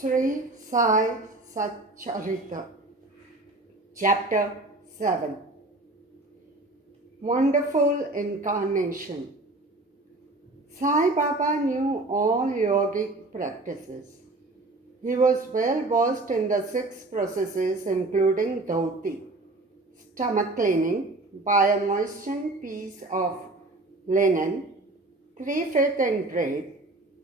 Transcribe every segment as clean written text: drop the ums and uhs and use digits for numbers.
Shri Sai Satcharita, Chapter 7. Wonderful Incarnation. Sai Baba knew all yogic practices. He was well versed in the 6 processes, including dhoti, stomach cleaning by a moistened piece of linen, 3 feet in breadth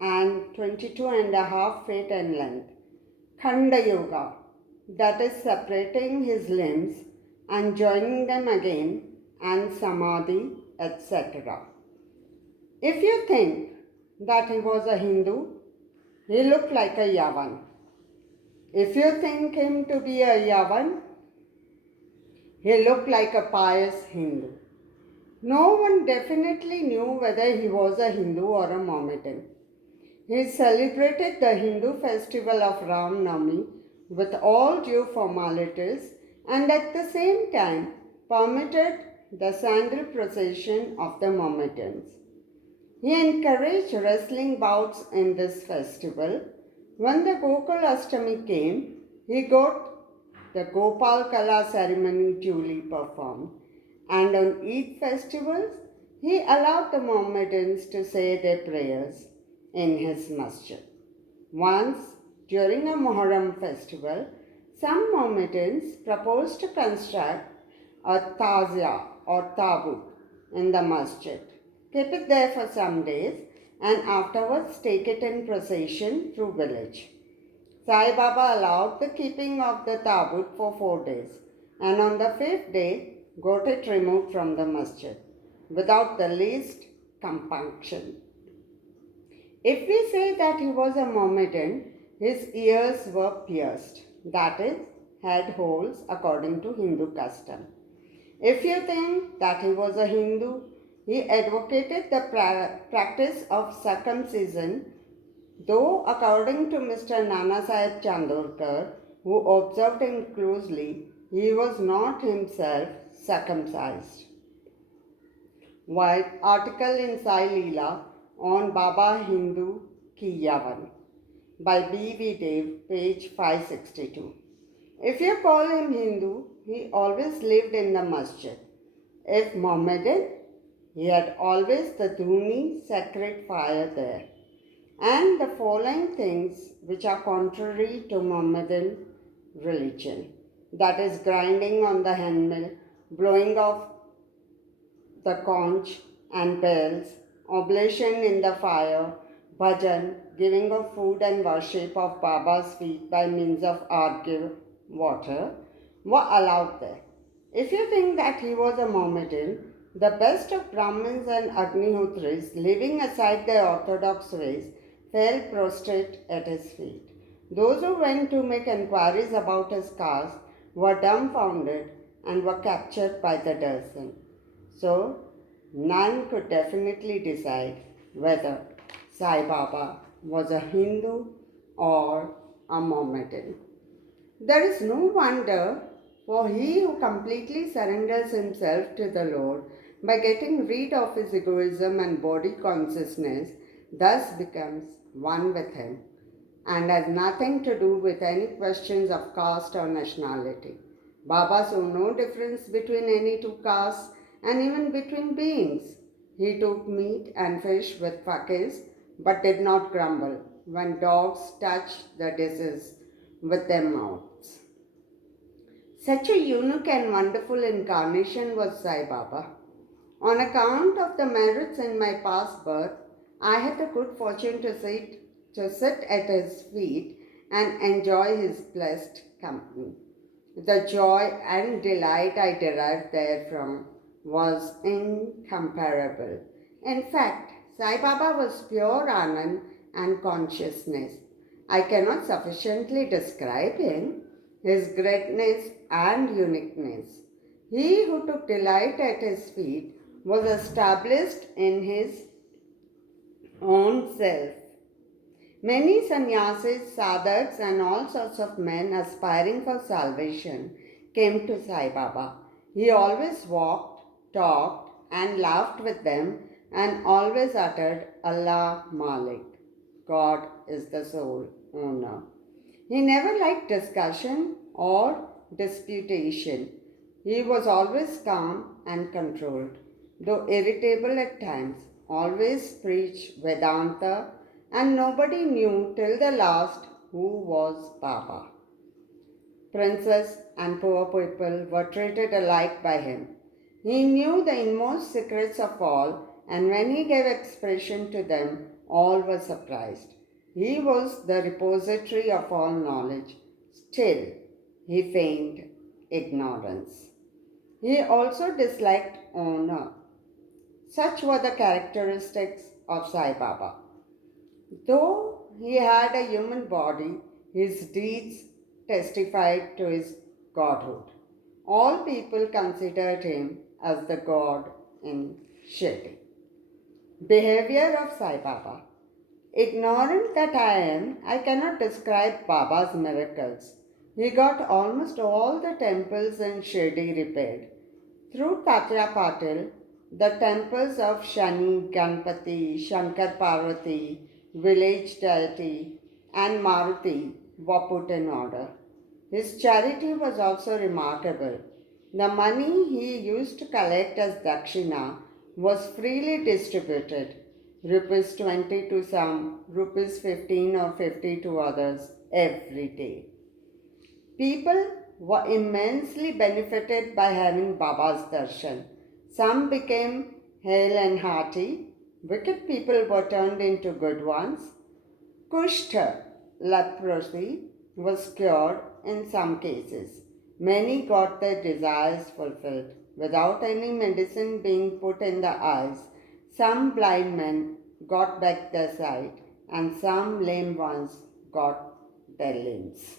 and 22.5 feet in length. Khanda Yoga, that is separating his limbs and joining them again, and Samadhi, etc. If you think that he was a Hindu, he looked like a Yavan. If you think him to be a Yavan, he looked like a pious Hindu. No one definitely knew whether he was a Hindu or a Mohammedan. He celebrated the Hindu festival of Ram Navami with all due formalities and at the same time permitted the sandal procession of the Mohammedans. He encouraged wrestling bouts in this festival. When the Gokul Ashtami came, he got the Gopal Kala ceremony duly performed, and on Eid festivals, he allowed the Mohammedans to say their prayers in his masjid. Once, during a Muharram festival, some Mohammedans proposed to construct a tazia or tabut in the masjid, keep it there for some days, and afterwards take it in procession through village. Sai Baba allowed the keeping of the tabut for 4 days, and on the 5th day got it removed from the masjid without the least compunction. If we say that he was a Mohammedan, his ears were pierced, that is, had holes according to Hindu custom. If you think that he was a Hindu, he advocated the practice of circumcision, though according to Mr. Nana Sahib Chandorkar, who observed him closely, he was not himself circumcised. While article in Sai Leela on Baba Hindu Ki Yavan by B.V. Dev, page 562. If you call him Hindu, he always lived in the masjid. If Mohammedan, he had always the dhuni sacred fire there, and the following things which are contrary to Mohammedan religion, that is grinding on the handmill, blowing off the conch and bells, oblation in the fire, bhajan, giving of food and worship of Baba's feet by means of argil water, were allowed there. If you think that he was a Mohammedan, the best of Brahmins and Agnihotris, leaving aside their orthodox ways, fell prostrate at his feet. Those who went to make enquiries about his caste were dumbfounded and were captured by the dozen. So, none could definitely decide whether Sai Baba was a Hindu or a Mohammedan. There is no wonder, for he who completely surrenders himself to the Lord by getting rid of his egoism and body consciousness thus becomes one with him and has nothing to do with any questions of caste or nationality. Baba saw no difference between any two castes and even between beings. He took meat and fish with fakirs but did not grumble when dogs touched the dishes with their mouths. Such a unique and wonderful incarnation was Sai Baba. On account of the merits in my past birth, I had the good fortune to sit at his feet and enjoy his blessed company. The joy and delight I derived therefrom was incomparable. In fact, Sai Baba was pure Anand and consciousness. I cannot sufficiently describe him, his greatness and uniqueness. He who took delight at his feet was established in his own self. Many sannyasis, sadhaks, and all sorts of men aspiring for salvation came to Sai Baba. He always walked, talked, and laughed with them, and always uttered Allah Malik. God is the sole owner. He never liked discussion or disputation. He was always calm and controlled, though irritable at times, always preached Vedanta, and nobody knew till the last who was Baba. Princes and poor people were treated alike by him. He knew the inmost secrets of all, and when he gave expression to them, all were surprised. He was the repository of all knowledge. Still, he feigned ignorance. He also disliked honor. Such were the characteristics of Sai Baba. Though he had a human body, his deeds testified to his godhood. All people considered him as the god in Shri. Behavior of Sai Baba. Ignorant that I am, I cannot describe Baba's miracles. He got almost all the temples in Shirdi repaired. Through Tatya Patil, the temples of Shani, Ganpati, Shankar Parvati, village deity, and Maruti were put in order. His charity was also remarkable. The money he used to collect as dakshina was freely distributed, rupees 20 to some, rupees 15 or 50 to others every day. People were immensely benefited by having Baba's darshan. Some became hale and hearty. Wicked people were turned into good ones. Kushta, leprosy, was cured in some cases. Many got their desires fulfilled without any medicine being put in the eyes. Some blind men got back their sight, and some lame ones got their limbs.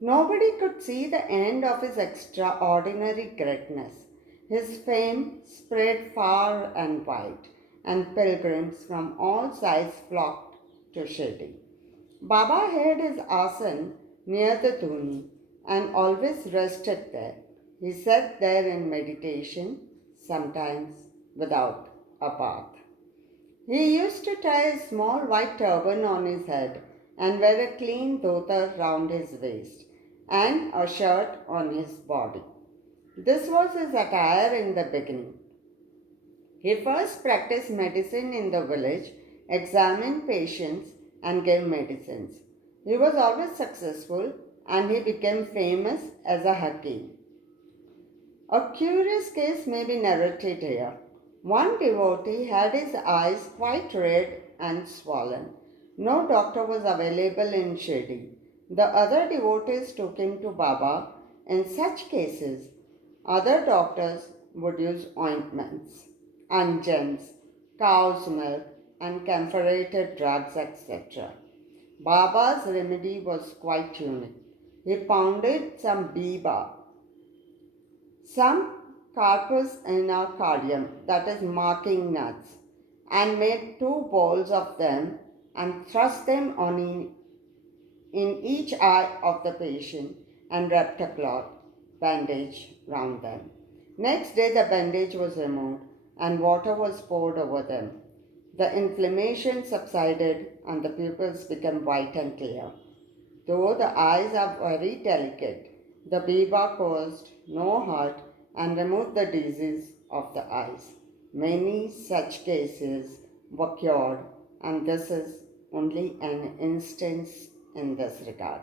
Nobody could see the end of his extraordinary greatness. His fame spread far and wide, and pilgrims from all sides flocked to Shirdi. Baba had his asan near the Dhuni and always rested there. He sat there in meditation, sometimes without a bath. He used to tie a small white turban on his head and wear a clean dhota round his waist and a shirt on his body. This was his attire in the beginning. He first practiced medicine in the village, examined patients, and gave medicines. He was always successful and he became famous as a Hakim. A curious case may be narrated here. One devotee had his eyes quite red and swollen. No doctor was available in Shirdi. The other devotees took him to Baba. In such cases, other doctors would use ointments, unguents, cow's milk, and camphorated drugs, etc. Baba's remedy was quite unique. He pounded some biba, some carpus in a cardium, that is marking nuts, and made 2 balls of them and thrust them in each eye of the patient and wrapped a cloth bandage round them. Next day the bandage was removed and water was poured over them. The inflammation subsided and the pupils became white and clear. Though the eyes are very delicate, the biba caused no hurt and removed the disease of the eyes. Many such cases were cured, and this is only an instance in this regard.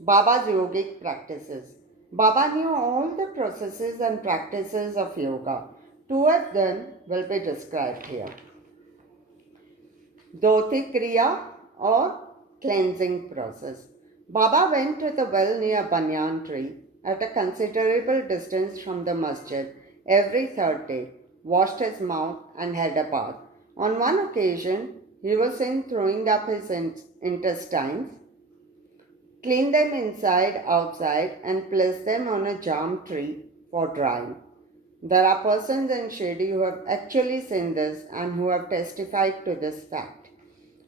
Baba's yogic practices. Baba knew all the processes and practices of yoga. 2 of them will be described here. Dhoti Kriya or cleansing process. Baba went to the well near banyan tree at a considerable distance from the masjid every third day, washed his mouth and had a bath. On one occasion, he was seen throwing up his intestines, cleaned them inside, outside, and placed them on a jam tree for drying. There are persons in Shri who have actually seen this and who have testified to this fact.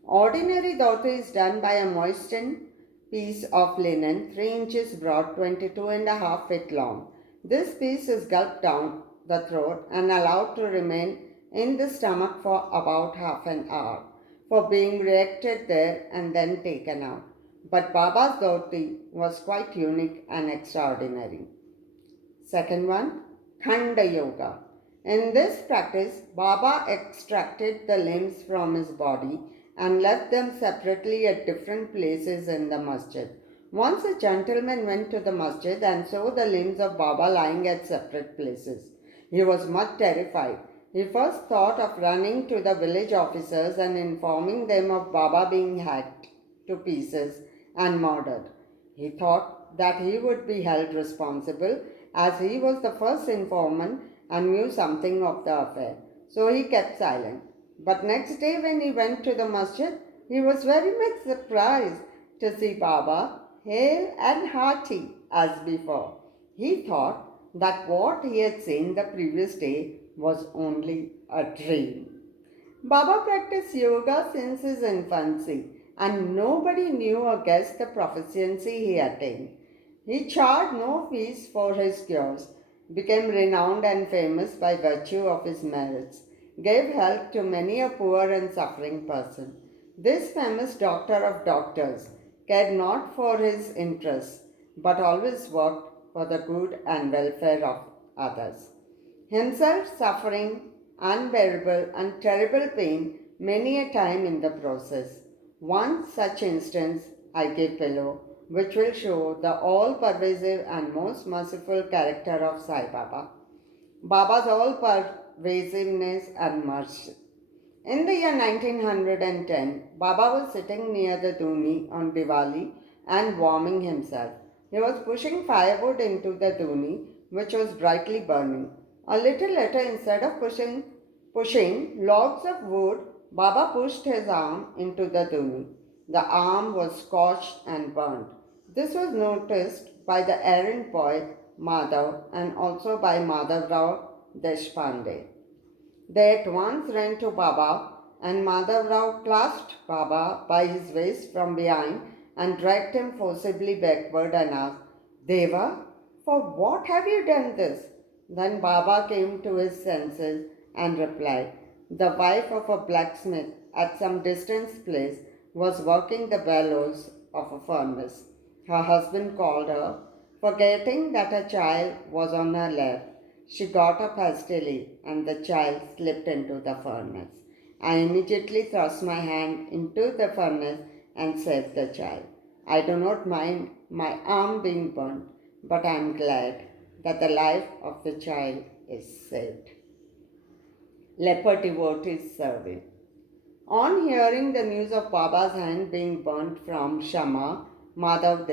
Ordinary dhoti is done by a moistened piece of linen 3 inches broad, 22.5 feet long. This piece is gulped down the throat and allowed to remain in the stomach for about half an hour for being reacted there and then taken out. but Baba's dhoti was quite unique and extraordinary. Second one, Khanda Yoga. In this practice, Baba extracted the limbs from his body and left them separately at different places in the masjid. Once a gentleman went to the masjid and saw the limbs of Baba lying at separate places. He was much terrified. He first thought of running to the village officers and informing them of Baba being hacked to pieces and murdered. He thought that he would be held responsible as he was the first informant and knew something of the affair. So he kept silent. But next day when he went to the masjid, he was very much surprised to see Baba hale and hearty as before. He thought that what he had seen the previous day was only a dream. Baba practiced yoga since his infancy, and nobody knew or guessed the proficiency he attained. He charged no fees for his cures, became renowned and famous by virtue of his merits, gave help to many a poor and suffering person. This famous doctor of doctors cared not for his interests, but always worked for the good and welfare of others, himself suffering unbearable and terrible pain many a time in the process. One such instance I give below, which will show the all pervasive and most merciful character of Sai Baba. Baba's all pervasiveness and mercy. In the year 1910, Baba was sitting near the Duni on Diwali and warming himself. He was pushing firewood into the Duni, which was brightly burning. A little later, instead of pushing logs of wood, Baba pushed his arm into the Duni. The arm was scorched and burnt. This was noticed by the errand boy Madhav and also by Madhav Rao Deshpande. They at once ran to Baba, and Madhav Rao clasped Baba by his waist from behind and dragged him forcibly backward and asked, Deva, for what have you done this? Then Baba came to his senses and replied, the wife of a blacksmith at some distant place was working the bellows of a furnace. Her husband called her, forgetting that a child was on her lap. She got up hastily, and the child slipped into the furnace. I immediately thrust my hand into the furnace and saved the child. I do not mind my arm being burnt, but I am glad that the life of the child is saved. Leper devotees survey. On hearing the news of Baba's hand being burnt from Shama, Madhavrao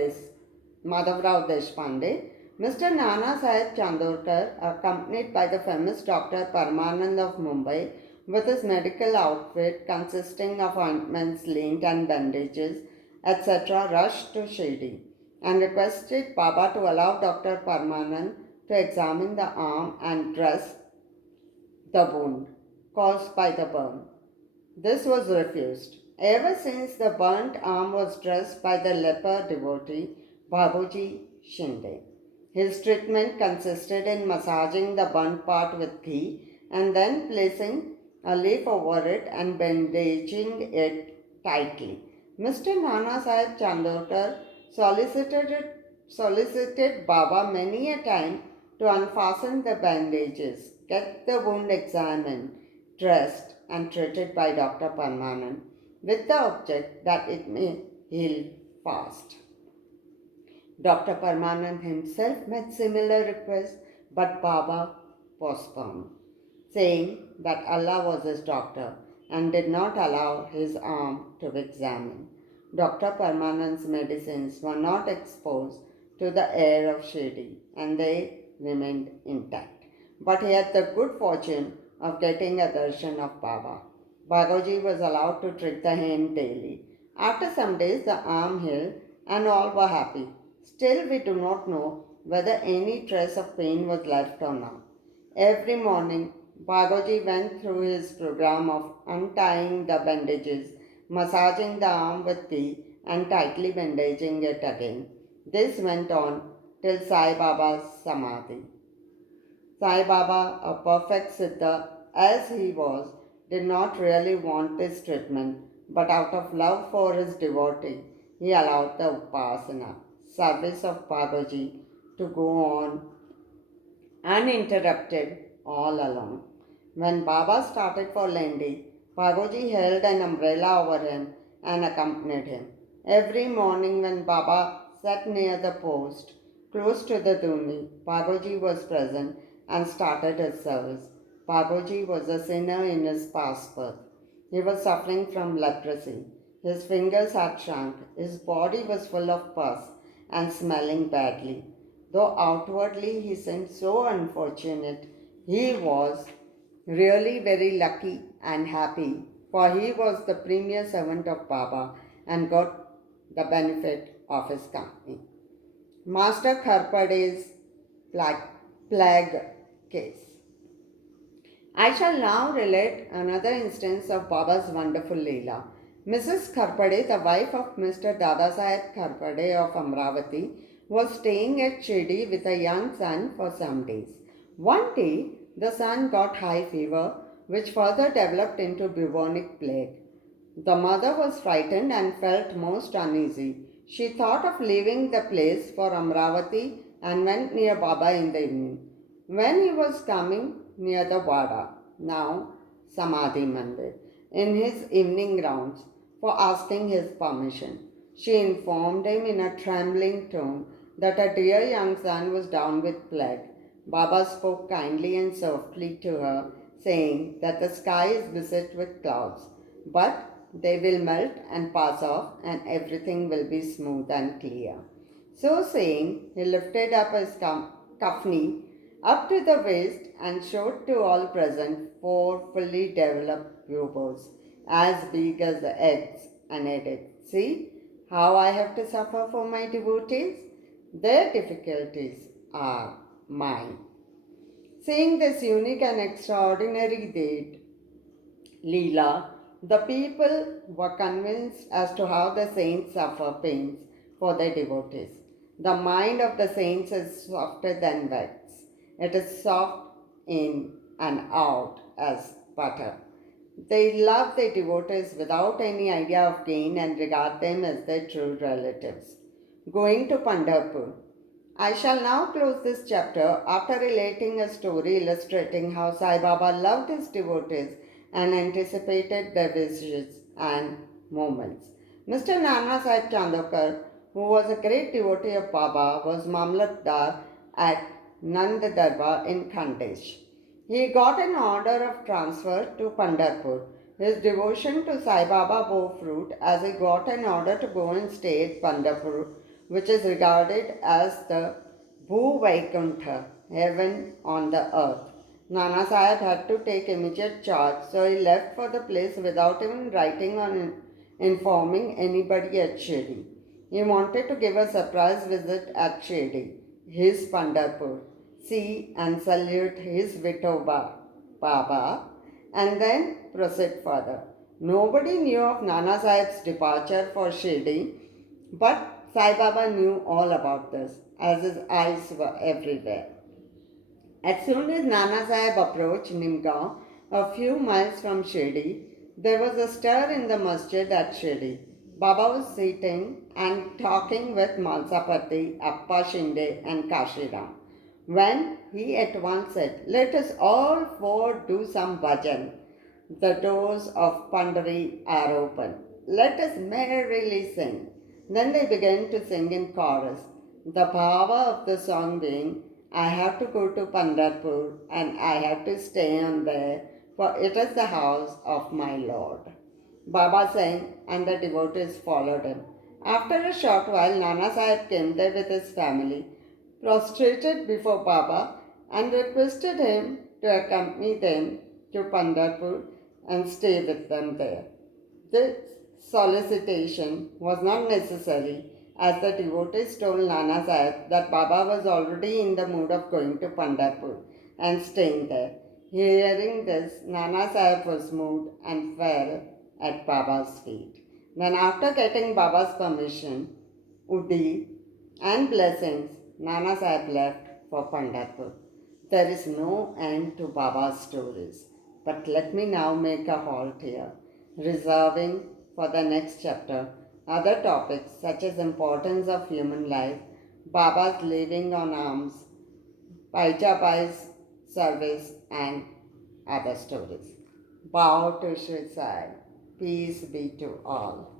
Deshpande, Mr. Nana Sahib Chandorkar, accompanied by the famous Dr. Parmanand of Mumbai, with his medical outfit consisting of ointments, lint and bandages, etc., rushed to Shri and requested Baba to allow Dr. Parmanand to examine the arm and dress the wound caused by the burn. This was refused. Ever since the burnt arm was dressed by the leper devotee Babuji Shinde. His treatment consisted in massaging the burnt part with ghee and then placing a leaf over it and bandaging it tightly. Mr. Nana Sahib Chandorkar solicited Baba many a time to unfasten the bandages, get the wound examined, dressed and treated by Dr. Parmanand with the object that it may heal fast. Dr. Parmanand himself made similar requests, but Baba postponed, saying that Allah was his doctor and did not allow his arm to be examined. Dr. Parmanand's medicines were not exposed to the air of Shri and they remained intact. But he had the good fortune of getting a darshan of Baba. Bhagoji was allowed to trick the hen daily. After some days, the arm healed and all were happy. Still, we do not know whether any trace of pain was left or not. Every morning, Bhagoji went through his program of untying the bandages, massaging the arm with tea, and tightly bandaging it again. This went on till Sai Baba's Samadhi. Sai Baba, a perfect Siddha as he was, did not really want this treatment, but out of love for his devotee, he allowed the Upasana service of Babaji to go on uninterrupted all along. When Baba started for Lendi, Babaji held an umbrella over him and accompanied him. Every morning when Baba sat near the post, close to the Duni, Babaji was present and started his service. Babaji was a sinner in his past birth. He was suffering from leprosy. His fingers had shrunk, his body was full of pus and smelling badly. Though outwardly he seemed so unfortunate, he was really very lucky and happy, for he was the premier servant of Baba and got the benefit of his company. Master Kharpade's plague case. I shall now relate another instance of Baba's wonderful Leela. Mrs. Kharpade, the wife of Mr. Dadasaheb Kharpade of Amravati, was staying at Shri with a young son for some days. One day, the son got high fever, which further developed into bubonic plague. The mother was frightened and felt most uneasy. She thought of leaving the place for Amravati and went near Baba in the evening. When he was coming near the Wada, now Samadhi Mandir, in his evening rounds for asking his permission, she informed him in a trembling tone that her dear young son was down with plague. Baba spoke kindly and softly to her, saying that the sky is beset with clouds, but they will melt and pass off, and everything will be smooth and clear. So saying, he lifted up his kafni up to the waist and showed to all present four fully developed pupils, as big as the eggs, and added, "See how I have to suffer for my devotees? Their difficulties are mine." Seeing this unique and extraordinary deed, Leela, the people were convinced as to how the saints suffer pains for their devotees. The mind of the saints is softer than wax. It is soft in and out as butter. They love their devotees without any idea of gain and regard them as their true relatives. Going to Pandharpur. I shall now close this chapter after relating a story illustrating how Sai Baba loved his devotees and anticipated their wishes and moments. Mr. Nana Sahib Chandokar, who was a great devotee of Baba, was Mamlatdar at Nand Darbar in Khandesh. He got an order of transfer to Pandharpur. His devotion to Sai Baba bore fruit as he got an order to go and stay at Pandharpur, which is regarded as the Bhu Vaikuntha, heaven on the earth. Nana Sahib had to take immediate charge, so he left for the place without even writing or informing anybody at Shri. He wanted to give a surprise visit at Shri, his Pandharpur, see and salute his Vitoba Baba, and then proceed further. Nobody knew of Nana Sahib's departure for Shri, but Sai Baba knew all about this, as his eyes were everywhere. As soon as Nana Sahib approached Nimgaon, a few miles from Shri, there was a stir in the masjid at Shri. Baba was sitting and talking with Malsapati, Appa Shinde and Kashiram, when he at once said, "Let us all four do some bhajan. The doors of Pandari are open. Let us merrily sing." Then they began to sing in chorus. The bhava of the song being, "I have to go to Pandharpur and I have to stay on there, for it is the house of my Lord." Baba sang and the devotees followed him. After a short while, Nana Sahib came there with his family, prostrated before Baba, and requested him to accompany them to Pandharpur and stay with them there. This solicitation was not necessary, as the devotees told Nana Sahib that Baba was already in the mood of going to Pandharpur and staying there. Hearing this, Nana Sahib was moved and fell at Baba's feet. Then, after getting Baba's permission, Udi, and blessings, Nana Sahib left for Pandharpur. There is no end to Baba's stories, but let me now make a halt here, reserving for the next chapter Other topics such as importance of human life, Baba's living on alms, Paijabay's service, and other stories. Bow to Shri Sai. Peace be to all.